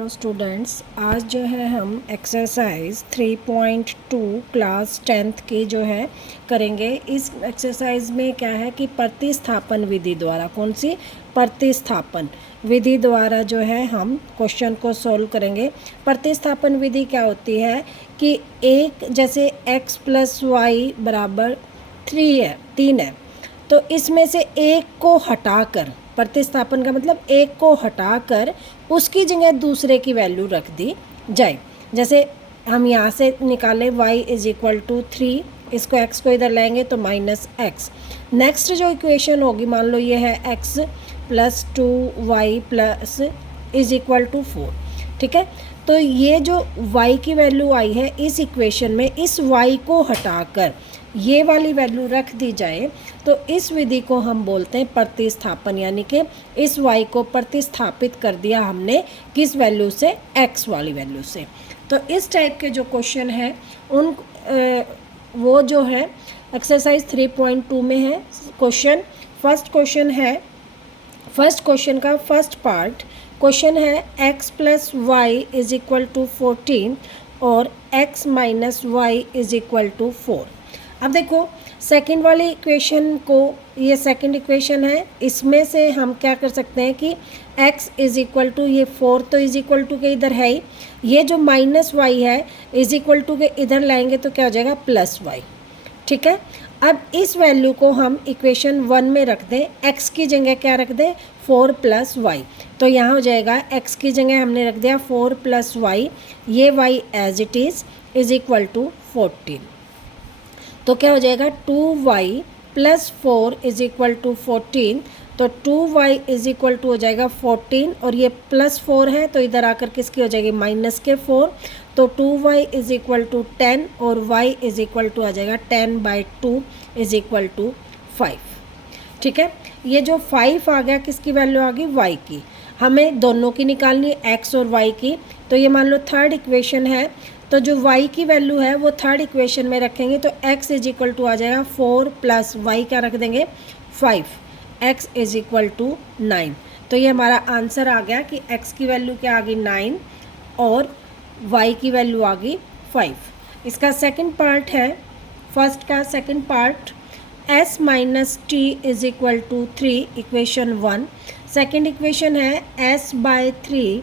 Hello students, आज जो है हम एक्सरसाइज 3.2 क्लास 10th की जो है करेंगे। इस एक्सरसाइज में क्या है कि प्रतिस्थापन विधि द्वारा, कौन सी प्रतिस्थापन विधि द्वारा जो है हम क्वेश्चन को सॉल्व करेंगे। प्रतिस्थापन विधि क्या होती है कि एक जैसे x + y = 3 है, तो इसमें से एक को हटाकर, प्रतिस्थापन का मतलब एक को हटाकर उसकी जगह दूसरे की वैल्यू रख दी जाए। जैसे हम यहाँ से निकालें y = 3, इसको x को इधर लाएंगे तो -x। नेक्स्ट जो इक्वेशन होगी, मान लो ये है x + 2y = 4, ठीक है। तो ये जो y की वैल्यू आई है इस इक्वेशन में, इस y को हटाकर ये वाली वैल्यू रख दी जाए तो इस विधि को हम बोलते हैं प्रतिस्थापन, यानी कि इस y को प्रतिस्थापित कर दिया हमने किस वैल्यू से, x वाली वैल्यू से। तो इस टाइप के जो क्वेश्चन है उन वो जो है एक्सरसाइज 3.2 में है क्वेश्चन। फर्स्ट क्वेश्चन का फर्स्ट पार्ट क्वेश्चन है x + y = 14 और x - y = 4। अब देखो सेकंड वाली इक्वेशन को, ये सेकंड इक्वेशन है, इसमें से हम क्या कर सकते हैं कि x = ये 4 तो = के इधर है ही, ये जो -y है = के इधर लाएंगे तो क्या हो जाएगा +y, ठीक है। अब इस वैल्यू को हम इक्वेशन 1 में रख दें, x की जगह क्या रख दें 4 + y, तो यहाँ हो जाएगा x की जगह हमने रख दिया 4 + y, ये y एज इट इज़ = 14। तो क्या हो जाएगा 2y + 4 = 14, तो 2y = हो जाएगा 14 और ये +4 है तो इधर आकर किसकी हो जाएगी -4, तो 2y = 10 और y = आ जाएगा 10/2 = 5, ठीक है। ये जो 5 आ गया किसकी वैल्यू आ गई, y की। हमें दोनों की निकालनी है, x और y की। तो ये मान लो थर्ड इक्वेशन है, तो जो y की वैल्यू है वो थर्ड इक्वेशन में रखेंगे तो x = आ जाएगा 4 + y क्या रख देंगे 5, x = 9। तो ये हमारा आंसर आ गया कि x की वैल्यू क्या आ गई 9 और y की वैल्यू आ गई 5। इसका सेकंड पार्ट है, फर्स्ट का second part s - t = 3, equation 1। Second equation है s/3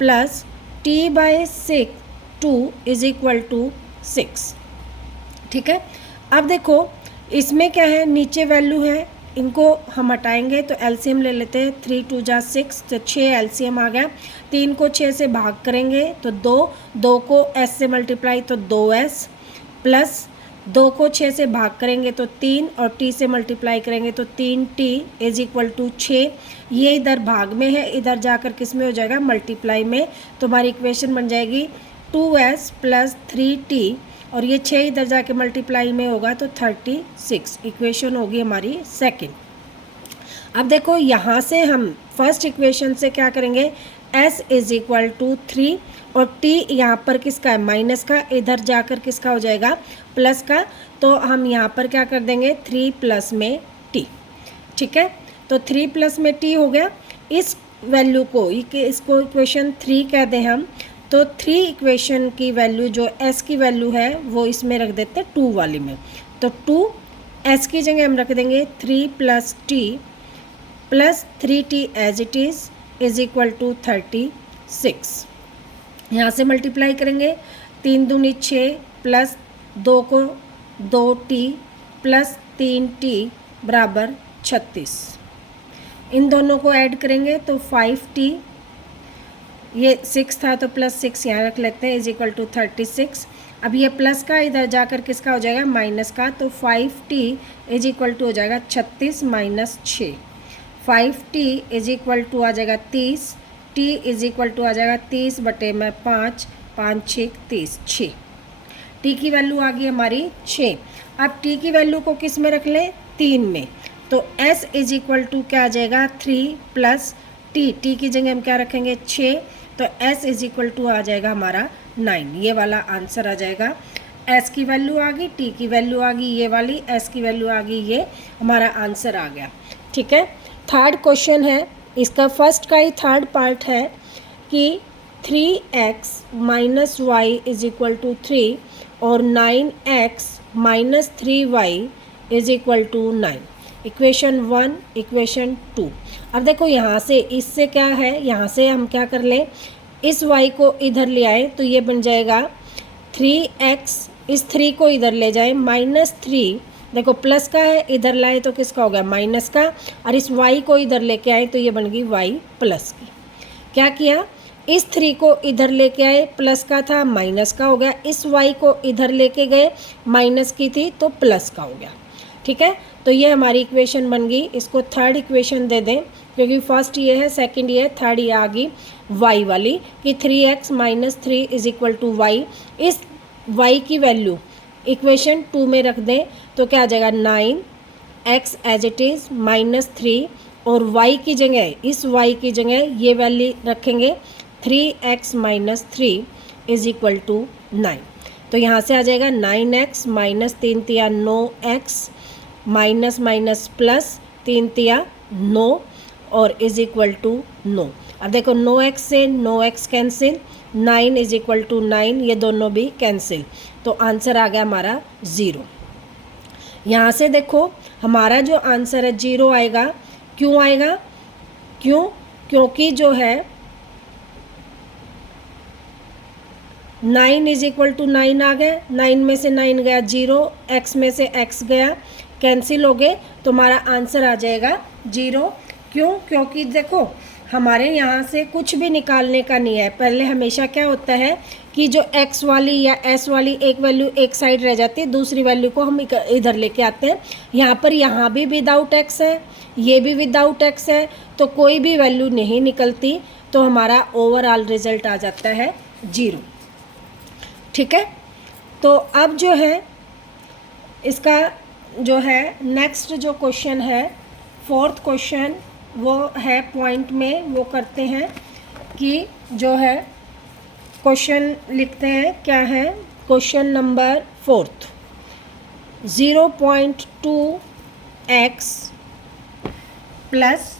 + t/6 2 = 6, ठीक है। अब देखो इसमें क्या है, नीचे वैल्यू है, इनको हम हटाएंगे तो एलसीएम ले लेते हैं। 3 × 2 = 6, तो 6 एलसीएम आ गया। 3 को 6 से भाग करेंगे तो 2 को s से मल्टीप्लाई तो 2s, प्लस 2 को 6 से भाग करेंगे तो 3 और t से मल्टीप्लाई करेंगे तो 3t = 6। ये इधर भाग में है, इधर जाकर किस में हो जाएगा मल्टीप्लाई में, तो हमारी इक्वेशन बन जाएगी 2s + 3t और ये 6 इधर जाके मल्टीप्लाई में होगा तो 36, इक्वेशन होगी हमारी सेकंड। अब देखो यहाँ से हम फर्स्ट इक्वेशन से क्या करेंगे, s = 3 और t यहाँ पर किसका है माइनस का, इधर जाकर किसका हो जाएगा प्लस का, तो हम यहाँ पर क्या कर देंगे 3 + में t, ठीक है। तो 3 + में t हो गया। इस वैल्यू को, इसको इक्वेशन 3 कह दें हम, तो 3 इक्वेशन की वैल्यू जो s की वैल्यू है वो इसमें रख देते हैं 2 वाली में, तो 2 s की जगह हम रख देंगे 3 + t + 3t as it is = 36। यहाँ से मल्टीप्लाई करेंगे 3 दूनी 6 प्लस 2 को 2t + 3t = 36। इन दोनों को ऐड करेंगे तो 5t, ये 6 था तो +6 यहाँ रख लेते हैं = 36। अब ये प्लस का इधर जाकर किसका हो जाएगा माइनस का, तो 5t = हो जाएगा 36 - 6, 5t = आ जाएगा 30, t = आ जाएगा 30/5, 5 × 6 = 30, 6। t की वैल्यू आ गई हमारी 6। अब t की वैल्यू को किस में रख लें 3 में, तो s = क्या आ जाएगा 3 + t की जगह हम क्या रखेंगे 6, तो s = आ जाएगा हमारा 9, ये वाला आंसर आ जाएगा। s की वैल्यू आ गई, t की वैल्यू आ गई ये वाली, s की वैल्यू आ गई, ये हमारा आंसर आ गया, ठीक है। थर्ड क्वेश्चन है, इसका फर्स्ट का ही थर्ड पार्ट है कि 3x minus y is equal to 3 और 9x minus 3y is equal to 9। Equation 1, equation 2। अब देखो यहाँ से इससे क्या है, यहाँ से हम क्या कर लें, इस y को इधर ले आए तो ये बन जाएगा 3x, इस 3 को इधर ले जाए माइनस 3, देखो प्लस का है, इधर लाए तो किसका हो गया माइनस का, और इस y को इधर लेके आए तो ये बन गई y प्लस की। क्या किया, इस 3 को इधर लेके आए, प्लस का था माइनस का हो गया, इस y को इधर लेके गए, माइनस की थी तो प्लस का हो गया। ठीक है, तो ये हमारी इक्वेशन बन गई। इसको थर्ड इक्वेशन दे दें, क्योंकि फर्स्ट ये है, सेकंड ये है, थर्ड ये आ गई y वाली कि 3x minus 3 is equal to y. इस y की वैल्यू इक्वेशन 2 में रख दें तो क्या आ जाएगा 9x as it is minus 3, और y की जगह, इस y की जगह ये वैल्यू रखेंगे 3x minus 3 is equal to 9। तो यहाँ से आ जाएगा 9x माइनस 3 तिया 9x माइनस माइनस प्लस 3 तिया 9 और इज इक्वल टू 9। अब देखो 9x से 9x cancel, 9 is equal to 9, ये दोनों भी कैंसिल, तो आंसर आ गया हमारा 0। यहाँ से देखो हमारा जो आंसर है 0 आएगा। क्यों आएगा, क्योंकि जो है 9 इज इक्वल टू 9 आ गया, 9 में से 9 गया 0, x में से x गया, कैंसिल हो गए, तो हमारा आंसर आ जाएगा 0। क्योंकि देखो हमारे यहाँ से कुछ भी निकालने का नहीं है। पहले हमेशा क्या होता है कि जो x वाली या s वाली एक वैल्यू एक साइड रह जाती है, दूसरी वैल्यू को हम इधर लेके आते हैं। यहाँ पर यहाँ भी विदाउट x है, ये भी विदाउट x है, तो कोई भी वैल्यू नहीं निकलती, तो हमारा ओवरऑल रिजल्ट आ जाता है 0। ठीक है, तो अब जो है इसका जो है नेक्स्ट जो क्वेश्चन है, फोर्थ क्वेश्चन, वो है पॉइंट में, वो करते हैं कि जो है क्वेश्चन लिखते हैं, क्या है question number 4, 0.2x plus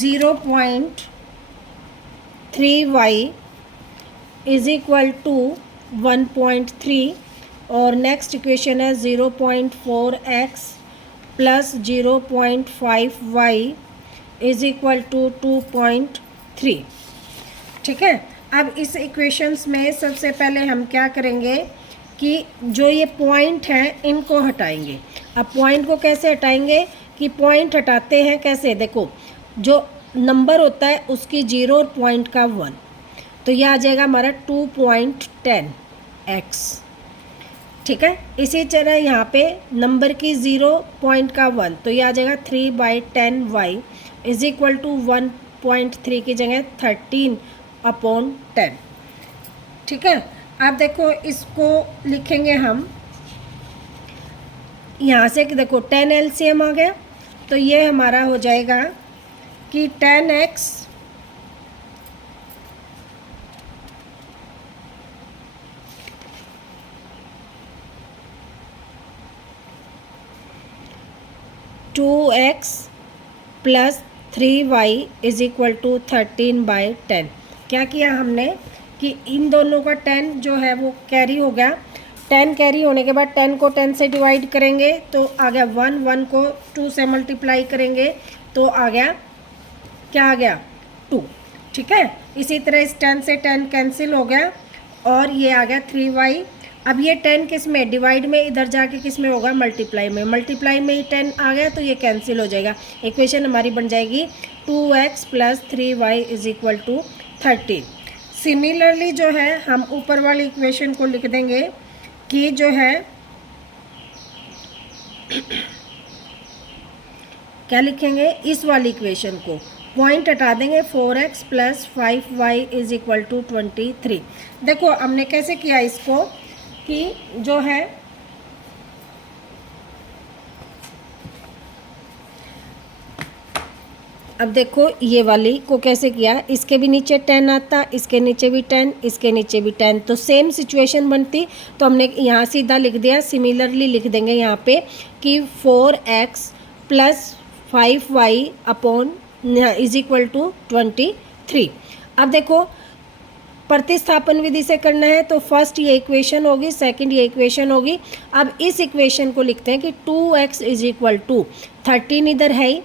0.3y is equal to 1.3, और नेक्स्ट इक्वेशन है 0.4x plus 0.5y is equal to 2.3। ठीक है, अब इस इक्वेशंस में सबसे पहले हम क्या करेंगे कि जो ये पॉइंट हैं इनको हटाएंगे। अब पॉइंट को कैसे हटाएंगे कि पॉइंट हटाते हैं कैसे, देखो जो नंबर होता है उसकी 0 और पॉइंट का 1, तो यह आ जाएगा हमारा 2.10x। ठीक है, इसी तरह यहाँ पे नंबर की 0 पॉइंट का 1, तो यह आ जाएगा 3/10y इज इक्वल टू 1.3 की जगह 13/10। ठीक है, अब देखो इसको लिखेंगे हम यहाँ से कि देखो 10 LCM आ गया, तो ये हमारा हो जाएगा कि 10x two x plus 3y is equal to 13/10। क्या किया हमने कि इन दोनों का 10 जो है वो कैरी हो गया, 10 कैरी होने के बाद 10 को 10 से डिवाइड करेंगे तो आ गया 1, 1 को 2 से मल्टीप्लाई करेंगे तो आ गया, क्या आ गया 2। ठीक है, इसी तरह इस 10 से 10 कैंसिल हो गया और ये आ गया 3y। अब ये 10 किस में, डिवाइड में, इधर जाके किस में होगा मल्टीप्लाई में, मल्टीप्लाई में ही 10 आ गया तो ये कैंसिल हो जाएगा। इक्वेशन हमारी बन जाएगी 2x plus 3y is equal to 13। Similarly जो है हम ऊपर वाली इक्वेशन को लिख देंगे कि जो है क्या लिखेंगे, इस वाली इक्वेशन को पॉइंट हटा देंगे, 4x plus 5y is equal to 23। देखो हमने कैसे किया इसको कि जो है अब देखो ये वाली को कैसे किया, इसके भी नीचे 10 आता, इसके नीचे भी 10, इसके नीचे भी 10, तो सेम सिचुएशन बनती, तो हमने यहाँ सीधा लिख दिया। सिमिलरली लिख देंगे यहाँ पे कि 4x plus 5y upon is equal to 23। अब देखो प्रतिस्थापन विधि से करना है तो फर्स्ट ये इक्वेशन होगी, सेकंड ये इक्वेशन होगी। अब इस इक्वेशन को लिखते हैं कि 2x इज इक्वल टू 13 इधर है ही,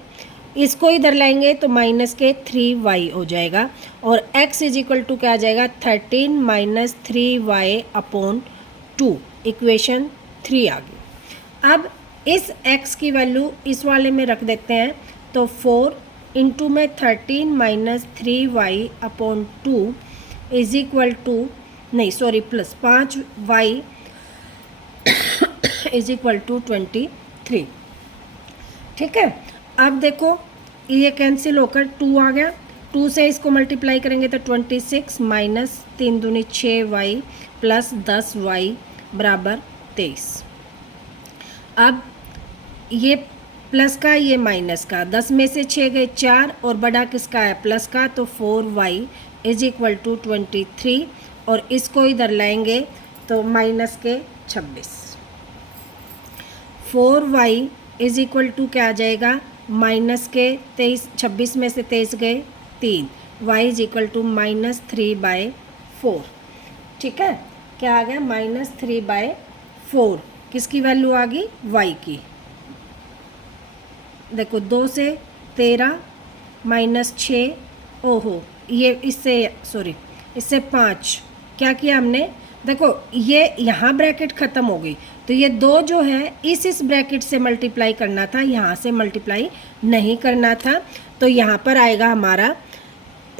इसको इधर लाएंगे तो माइनस के 3y हो जाएगा और x इज इक्वल टू क्या आ जाएगा 13 माइनस 3y अपॉन 2, इक्वेशन 3 आ गई। अब इस x की वैल्यू इस वाले में रख देते हैं तो 4 इंटू में 13 minus 3y upon 2 is equal to plus 5y is equal to 23। ठीक है, अब देखो ये कैंसिल होकर 2 आ गया, 2 से इसको मल्टीप्लाई करेंगे तो 26 माइनस 3 दूनी 6y प्लस 10y बराबर 23। अब ये प्लस का ये माइनस का, 10 में से 6 गए 4 और बड़ा किसका है प्लस का, तो 4y इज इक्वल टू 23 और इसको इधर लाएंगे तो माइनस के 26। 4y इज इक्वल टू क्या आ जाएगा माइनस के 23, 26 में से 23 गए 3, y is equal to minus 3/4। ठीक है, क्या आ गया माइनस 3/4, किसकी वैल्यू आ गई y की। देखो 2 से 13 माइनस 6, ओहो ये इससे 5, क्या किया हमने, देखो ये यहाँ ब्रैकेट ख़त्म हो गई तो ये 2 जो है इस ब्रैकेट से मल्टीप्लाई करना था, यहाँ से मल्टीप्लाई नहीं करना था। तो यहाँ पर आएगा हमारा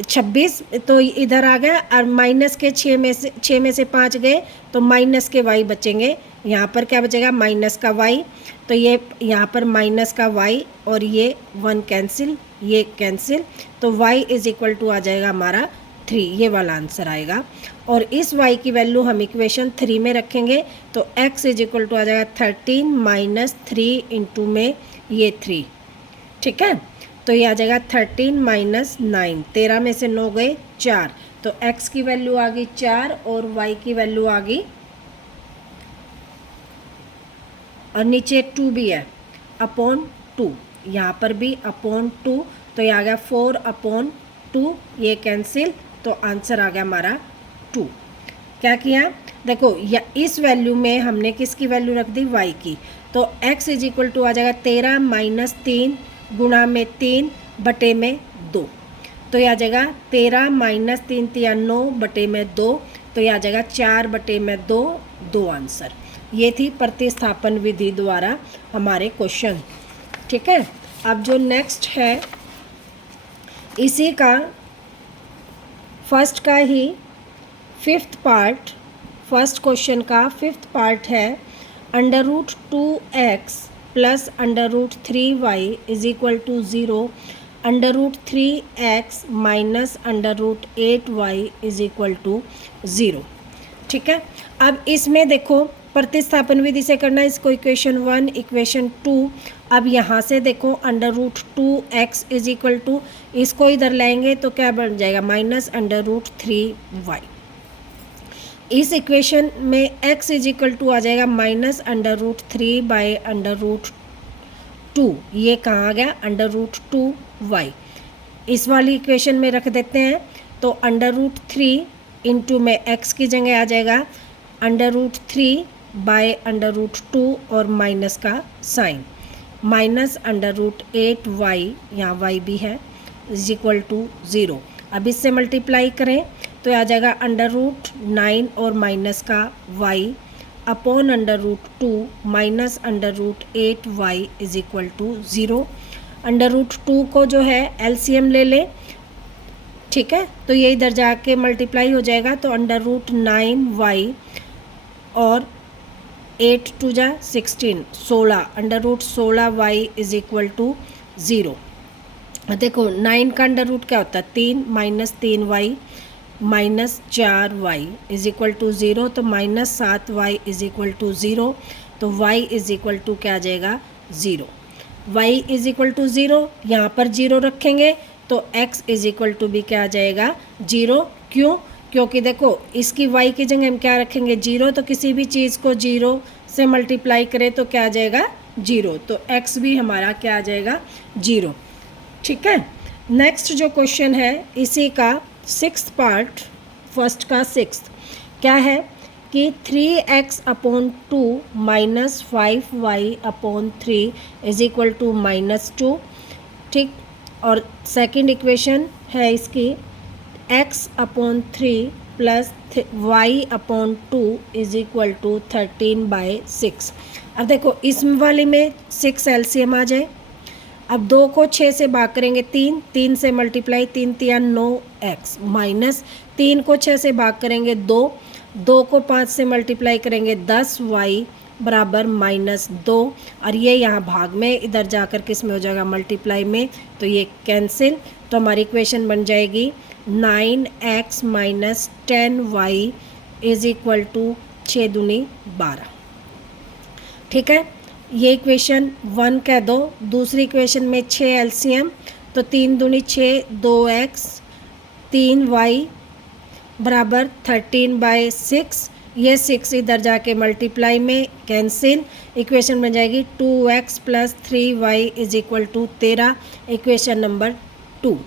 26, तो इधर आ गया और माइनस के 6 में से 5 गए तो माइनस के y बचेंगे, यहाँ पर क्या बचेगा माइनस का y, तो ये यहाँ पर माइनस का y और ये 1 कैंसिल, ये कैंसिल, तो y इज इक्वल टू आ जाएगा हमारा 3, ये वाला आंसर आएगा। और इस y की वैल्यू हम इक्वेशन 3 में रखेंगे तो x इज इक्वल टू आ जाएगा 13 माइनस 3 इंटू में ये 3। ठीक है, तो ये आ जाएगा 13 माइनस 9, 13 में से 9 गए 4, तो x की वैल्यू आ गई 4 और y की वैल्यू आ गई, और नीचे 2 भी है अपॉन 2, यहाँ पर भी अपॉन 2, तो ये आ गया 4 अपॉन 2, ये कैंसिल, तो आंसर आ गया हमारा 2। क्या किया, देखो या इस वैल्यू में हमने किसकी वैल्यू रख दी y की, तो x इज इक्वल टू आ जाएगा 13 माइनस 3 गुणा में 3 बटे में 2, तो यह आ जाएगा 13 माइनस 3 3 9 बटे में 2, तो यह आ जाएगा 4 बटे में 2, 2 आंसर। ये थी प्रतिस्थापन विधि द्वारा हमारे क्वेश्चन। ठीक है, अब जो नेक्स्ट है इसी का फर्स्ट का ही 5th पार्ट, फर्स्ट क्वेश्चन का 5th पार्ट है √2x plus √3y is equal to 0, √3x minus √8y is equal to 0। ठीक है, अब इसमें देखो प्रतिस्थापन विधि से करना है इसको, इक्वेशन 1 इक्वेशन 2। अब यहाँ से देखो √2x इज इक्वल टू, इसको इधर लाएंगे तो क्या बन जाएगा माइनस √3y। इस इक्वेशन में x इज इक्वल टू आ जाएगा माइनस √3/√2, ये कहाँ आ गया √2y। इस वाली इक्वेशन में रख देते हैं तो √3 इंटू में x की जगह आ जाएगा √3/√2 और माइनस का साइन, माइनस √8y, यहाँ y भी है, इज इक्वल टू 0। अब इससे मल्टीप्लाई करें तो आ जाएगा √9 और माइनस का y upon √2 minus √8y is equal to 0। √2 को जो है LCM ले लें, ठीक है, तो ये इधर जाके मल्टीप्लाई हो जाएगा तो √9y और 8 2 जा 16, 16, √16y इज इक्वल टू 0। देखो 9 का अंडर क्या होता है 3, minus 3y minus 4y is equal to 0, तो minus 7y is equal to 0, तो y इज इक्वल टू क्या आ जाएगा 0। y इज इक्वल टू 0, यहाँ पर 0 रखेंगे तो x इज इक्वल टू भी क्या आ जाएगा 0। क्यों, क्योंकि देखो इसकी y की जगह हम क्या रखेंगे 0, तो किसी भी चीज़ को 0 से मल्टीप्लाई करें तो क्या आ जाएगा 0, तो x भी हमारा क्या आ जाएगा 0। ठीक है, नेक्स्ट जो क्वेश्चन है इसी का 6th पार्ट फर्स्ट का सिक्स्थ क्या है कि 3x/2 minus 5y/3 is equal to -2। ठीक, और सेकंड इक्वेशन है इसकी x/3 plus y/2 is equal to 13/6। अब देखो इस वाली में 6 एलसीएम आ जाए। अब 2 को 6 से भाग करेंगे 3, 3 से मल्टीप्लाई 3 3 9x माइनस 3 को 6 से भाग करेंगे 2, 2 को 5 से मल्टीप्लाई करेंगे 10y बराबर -2। और ये यहाँ भाग में, इधर जाकर किस में हो जाएगा मल्टीप्लाई में, तो ये कैंसिल। तो हमारी इक्वेशन बन जाएगी 9x minus 10y is equal to 6 दूनी 12। ठीक है, ये इक्वेशन 1 कह दो। दूसरी इक्वेशन में 6 एलसीएम, तो 3 दूनी 6, 2x 3y बराबर 13/6। ये 6 इधर जाके मल्टीप्लाई में कैंसिल। इक्वेशन बन जाएगी 2x plus 3y is equal to 13, equation number 2।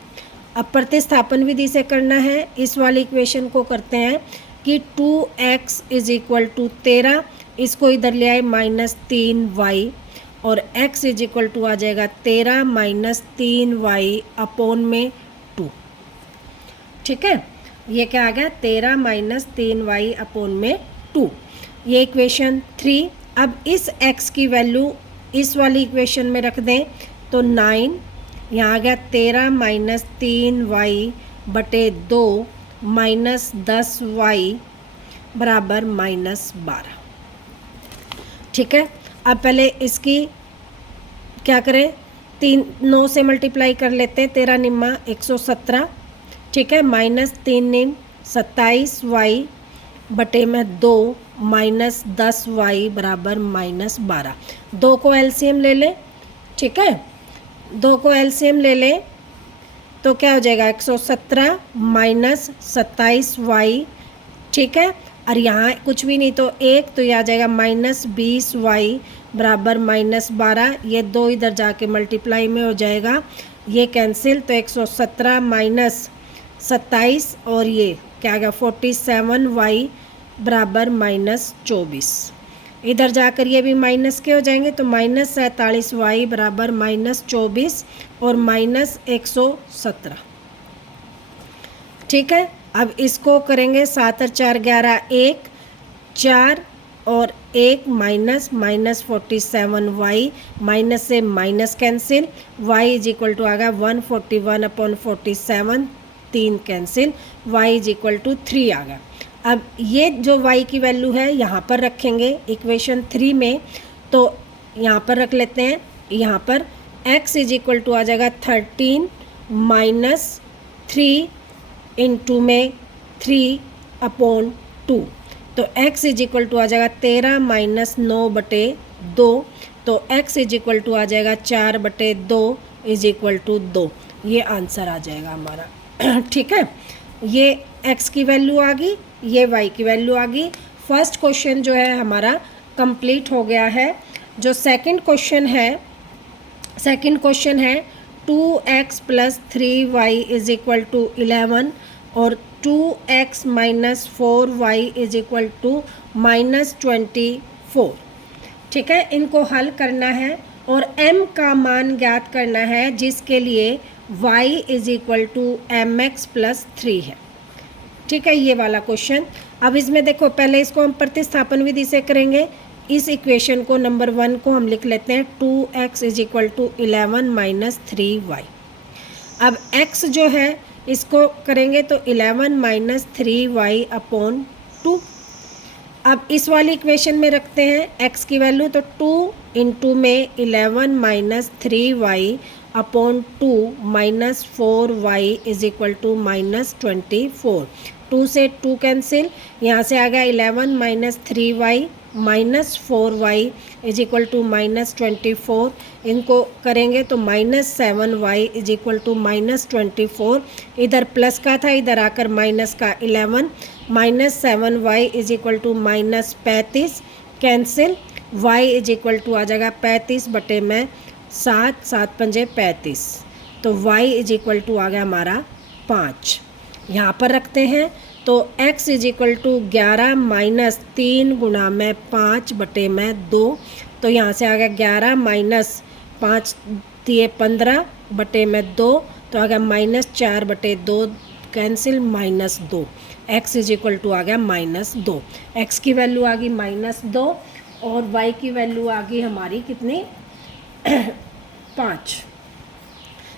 अब प्रतिस्थापन विधि से करना है। इस वाली इक्वेशन को करते हैं कि 2x इज इक्वल टू 13, इसको इधर ले आए -3y, और x इज इक्वल टू आ जाएगा 13 माइनस 3y अपॉन में 2। ठीक है, ये क्या आ गया 13 माइनस 3y अपॉन में 2। ये इक्वेशन 3। अब इस x की वैल्यू इस वाली इक्वेशन में रख दें तो 9, यहाँ आ गया 13 माइनस 3y बटे 2 माइनस 10y बराबर -12। ठीक है, अब पहले इसकी क्या करें, 9 से मल्टीप्लाई कर लेते हैं, 13 निम्मा 117। ठीक है, माइनस 3 निम 27y बटे में 2 माइनस 10y बराबर -12। 2 को एलसीएम ले लें। ठीक है, 2 को एलसीएम ले लें तो क्या हो जाएगा 117 माइनस 27y। ठीक है, और यहाँ कुछ भी नहीं तो 1, तो यह आ जाएगा -20y बराबर -12। ये 2 इधर जाके मल्टीप्लाई में हो जाएगा, ये कैंसिल। तो 117 माइनस 27 और ये क्या आ गया 47y बराबर -24। इधर जाकर ये भी माइनस के हो जाएंगे, तो -47y बराबर -24 और -117। ठीक है, अब इसको करेंगे 7 और 4 11 1 4 और 1 माइनस -47y, माइनस से minus cancel, y is equal to आ गया 141/47, 3 cancel, y is equal to 3 आ गया। अब ये जो y की वैल्यू है यहाँ पर रखेंगे इक्वेशन 3 में, तो यहाँ पर रख लेते हैं। यहाँ पर x इज इक्वल टू आ जाएगा 13 माइनस 3 इंटू में 3/2, तो x इज इक्वल टू आ जाएगा 13 माइनस 9 बटे 2, तो x इज इक्वल टू आ जाएगा 4 बटे 2 इज इक्वल टू 2। ये आंसर आ जाएगा हमारा। ठीक है, ये x की वैल्यू आ गई, ये y की वैल्यू आ गई। फर्स्ट क्वेश्चन जो है हमारा कंप्लीट हो गया है। जो सेकंड क्वेश्चन है 2x plus 3y is equal to 11 और 2x minus 4y is equal to -24। ठीक है, इनको हल करना है और m का मान ज्ञात करना है, जिसके लिए y is equal to mx plus 3 है। ठीक है, ये वाला क्वेश्चन। अब इसमें देखो, पहले इसको हम प्रतिस्थापन विधि से करेंगे। इस इक्वेशन को नंबर 1 को हम लिख लेते हैं 2x is equal to 11 minus 3y। अब x जो है इसको करेंगे तो 11 माइनस 3y अपॉन 2। अब इस वाली इक्वेशन में रखते हैं x की वैल्यू, तो 2 इंटू में 11 minus 3y upon 2 minus 4y is equal to -24। 2 से 2 कैंसिल, यहाँ से आ गया 11 minus 3y minus 4y is equal to -24। इनको करेंगे तो -7y इज इक्वल टू -24। इधर प्लस का था, इधर आकर माइनस का 11, -7y is equal to -35 cancel, y is equal to आ जाएगा 35 बटे में 7, 7 पंजे 35, तो y इज इक्वल टू आ गया हमारा 5। यहाँ पर रखते हैं तो x is equal to 11 minus 3 गुणा में 5 बटे में 2, तो यहाँ से आ गया 11 माइनस 5 दिए 15 बटे में 2, तो आ गया -4 बटे 2 cancel -2, x is equal to आ गया -2। x की वैल्यू आ गई -2 और y की वैल्यू आ गई हमारी कितनी 5।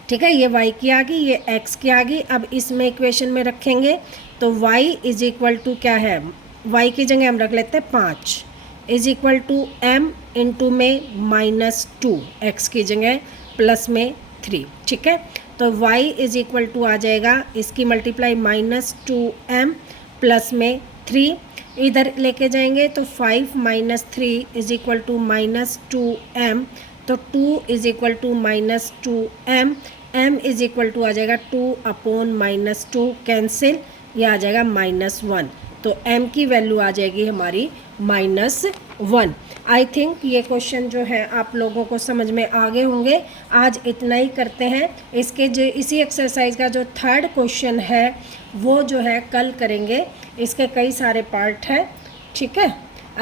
ठीक है, ये y की आ गई, ये x की आ गई। अब इसमें इक्वेशन में रखेंगे तो y इज इक्वल टू क्या है, y की जगह हम रख लेते हैं 5 is equal to m into में -2, x की जगह प्लस में 3। ठीक है, तो y इज इक्वल टू आ जाएगा इसकी मल्टीप्लाई -2m प्लस में 3, इधर लेके जाएंगे तो 5 minus 3 is equal to -2m, तो 2 is equal to -2m, m is equal to आ जाएगा 2/-2 कैंसिल, ये आ जाएगा -1, तो m की वैल्यू आ जाएगी हमारी -1। आई थिंक ये क्वेश्चन जो है आप लोगों को समझ में आ गए होंगे। आज इतना ही करते हैं। इसके जो इसी एक्सरसाइज का जो थर्ड क्वेश्चन है वो जो है कल करेंगे। इसके कई सारे पार्ट हैं। ठीक है,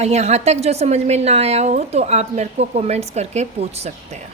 यहाँ तक जो समझ में ना आया हो तो आप मेरे को कमेंट्स करके पूछ सकते हैं।